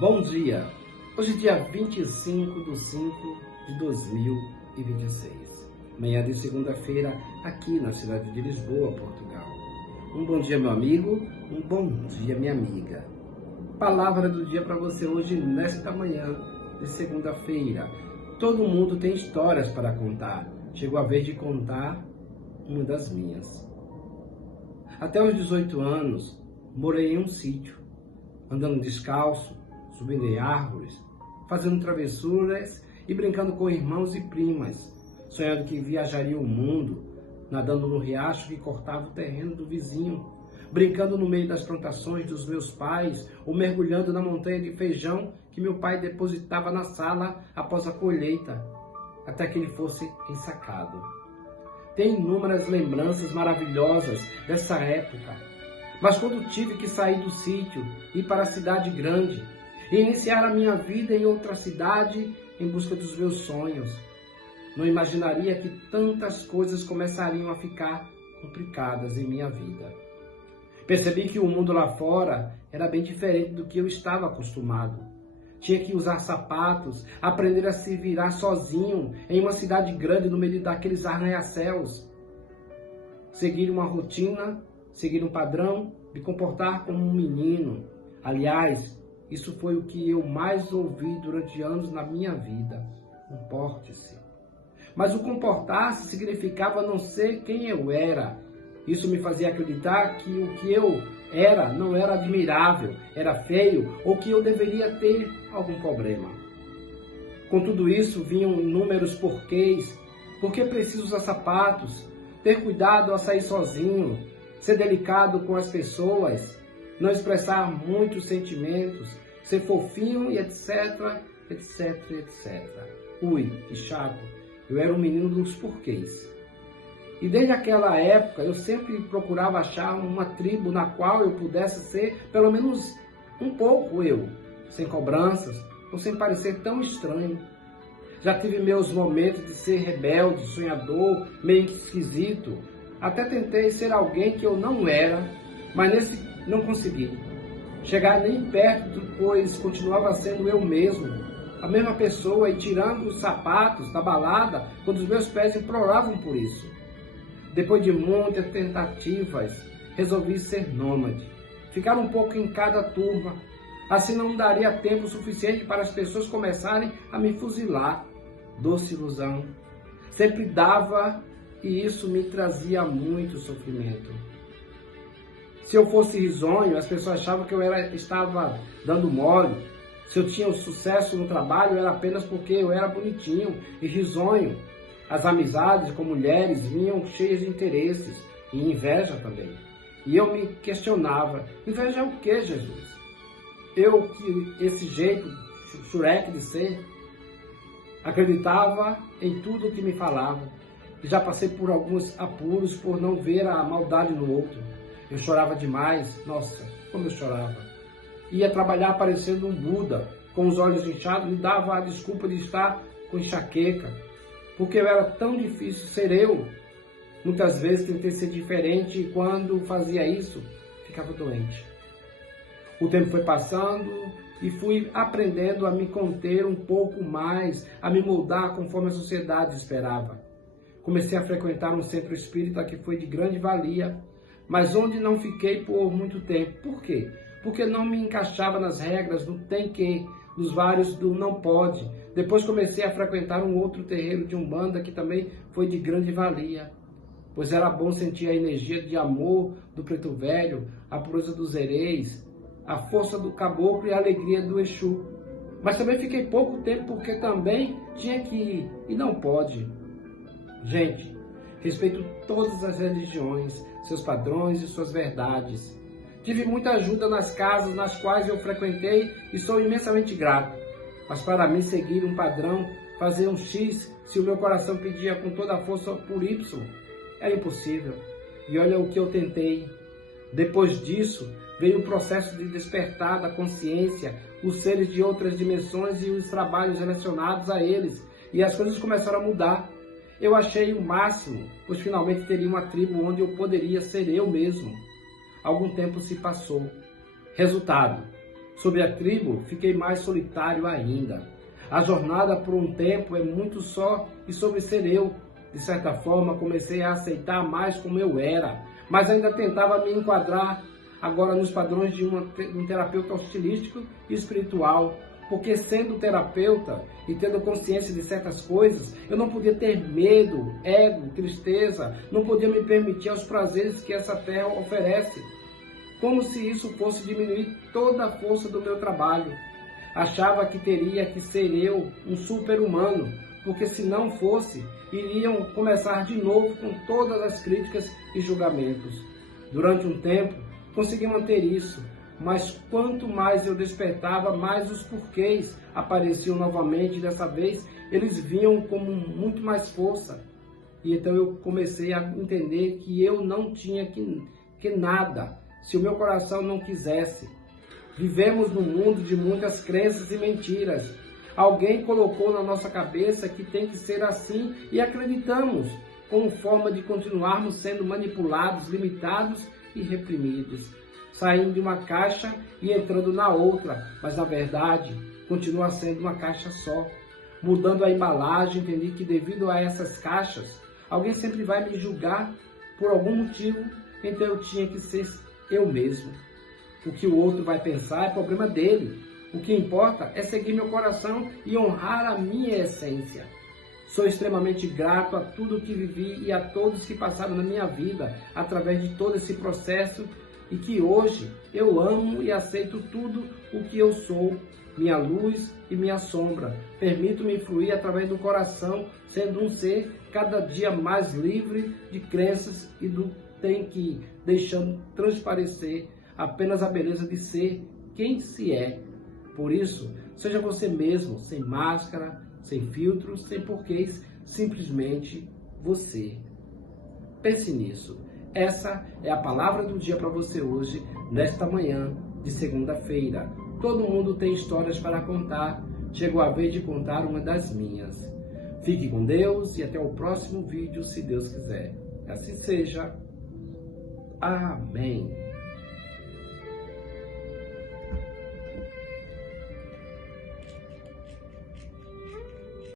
Bom dia! Hoje é dia 25/5/2026, manhã de segunda-feira, aqui na cidade de Lisboa, Portugal. Um bom dia, meu amigo, um bom dia, minha amiga. Palavra do dia para você hoje, nesta manhã de segunda-feira. Todo mundo tem histórias para contar. Chegou a vez de contar uma das minhas. Até os 18 anos, morei em um sítio, andando descalço, subindo em árvores, fazendo travessuras e brincando com irmãos e primas, sonhando que viajaria o mundo, nadando no riacho que cortava o terreno do vizinho, brincando no meio das plantações dos meus pais ou mergulhando na montanha de feijão que meu pai depositava na sala após a colheita, até que ele fosse ensacado. Tenho inúmeras lembranças maravilhosas dessa época, mas quando tive que sair do sítio e ir para a cidade grande, e iniciar a minha vida em outra cidade em busca dos meus sonhos, não imaginaria que tantas coisas começariam a ficar complicadas em minha vida. Percebi que o mundo lá fora era bem diferente do que eu estava acostumado. Tinha que usar sapatos, aprender a se virar sozinho em uma cidade grande no meio daqueles arranha-céus. Seguir uma rotina, seguir um padrão, me comportar como um menino. Aliás, isso foi o que eu mais ouvi durante anos na minha vida. Comporte-se. Mas o comportar-se significava não ser quem eu era. Isso me fazia acreditar que o que eu era não era admirável, era feio ou que eu deveria ter algum problema. Com tudo isso vinham inúmeros porquês. Por que preciso usar sapatos? Ter cuidado ao sair sozinho? Ser delicado com as pessoas? Não expressar muitos sentimentos, ser fofinho e etc, etc, etc. Ui, que chato. Eu era um menino dos porquês. E desde aquela época eu sempre procurava achar uma tribo na qual eu pudesse ser pelo menos um pouco eu, sem cobranças ou sem parecer tão estranho. Já tive meus momentos de ser rebelde, sonhador, meio esquisito. Até tentei ser alguém que eu não era, mas não consegui chegar nem perto, pois continuava sendo eu mesmo, a mesma pessoa, e tirando os sapatos da balada quando os meus pés imploravam por isso. Depois de muitas tentativas, resolvi ser nômade, ficar um pouco em cada turma, assim não daria tempo suficiente para as pessoas começarem a me fuzilar. Doce ilusão, sempre dava e isso me trazia muito sofrimento. Se eu fosse risonho, as pessoas achavam que eu estava dando mole. Se eu tinha sucesso no trabalho, era apenas porque eu era bonitinho e risonho. As amizades com mulheres vinham cheias de interesses e inveja também. E eu me questionava, inveja é o que, Jesus? Eu que esse jeito xureque de ser, acreditava em tudo o que me falavam. E já passei por alguns apuros por não ver a maldade no outro. Eu chorava demais, nossa, como eu chorava. Ia trabalhar parecendo um Buda, com os olhos inchados, me dava a desculpa de estar com enxaqueca, porque eu era tão difícil ser eu. Muitas vezes tentei ser diferente e quando fazia isso, ficava doente. O tempo foi passando e fui aprendendo a me conter um pouco mais, a me moldar conforme a sociedade esperava. Comecei a frequentar um centro espírita que foi de grande valia, mas onde não fiquei por muito tempo. Por quê? Porque não me encaixava nas regras do tem que, dos vários do não pode. Depois comecei a frequentar um outro terreiro de Umbanda que também foi de grande valia, pois era bom sentir a energia de amor do preto velho, a pureza dos ereis, a força do caboclo e a alegria do Exu. Mas também fiquei pouco tempo porque também tinha que ir e não pode. Gente, respeito todas as religiões, seus padrões e suas verdades. Tive muita ajuda nas casas nas quais eu frequentei e sou imensamente grato. Mas para mim seguir um padrão, fazer um X, se o meu coração pedia com toda a força por Y, era impossível. E olha o que eu tentei. Depois disso, veio o processo de despertar da consciência, os seres de outras dimensões e os trabalhos relacionados a eles. E as coisas começaram a mudar. Eu achei o máximo, pois finalmente teria uma tribo onde eu poderia ser eu mesmo. Algum tempo se passou. Resultado: Sob a tribo, fiquei mais solitário ainda. A jornada por um tempo é muito só e sobre ser eu. De certa forma, comecei a aceitar mais como eu era, mas ainda tentava me enquadrar agora nos padrões de um terapeuta hostilístico e espiritual, porque sendo terapeuta e tendo consciência de certas coisas, eu não podia ter medo, ego, tristeza, não podia me permitir os prazeres que essa terra oferece, como se isso fosse diminuir toda a força do meu trabalho. Achava que teria que ser eu um super-humano, porque se não fosse, iriam começar de novo com todas as críticas e julgamentos. Durante um tempo, consegui manter isso, mas quanto mais eu despertava, mais os porquês apareciam novamente, e dessa vez eles vinham com muito mais força. E então eu comecei a entender que eu não tinha que nada, se o meu coração não quisesse. Vivemos num mundo de muitas crenças e mentiras. Alguém colocou na nossa cabeça que tem que ser assim e acreditamos, como forma de continuarmos sendo manipulados, limitados e reprimidos. Saindo de uma caixa e entrando na outra, mas na verdade continua sendo uma caixa só. Mudando a embalagem, entendi que devido a essas caixas, alguém sempre vai me julgar por algum motivo, então eu tinha que ser eu mesmo. O que o outro vai pensar é problema dele. O que importa é seguir meu coração e honrar a minha essência. Sou extremamente grato a tudo que vivi e a todos que passaram na minha vida através de todo esse processo e que hoje eu amo e aceito tudo o que eu sou, minha luz e minha sombra. Permito-me fluir através do coração, sendo um ser cada dia mais livre de crenças e do tem que, deixando transparecer apenas a beleza de ser quem se é. Por isso, seja você mesmo, sem máscara, sem filtros, sem porquês, simplesmente você. Pense nisso. Essa é a palavra do dia para você hoje, nesta manhã de segunda-feira. Todo mundo tem histórias para contar. Chegou a vez de contar uma das minhas. Fique com Deus e até o próximo vídeo, se Deus quiser. Assim seja. Amém.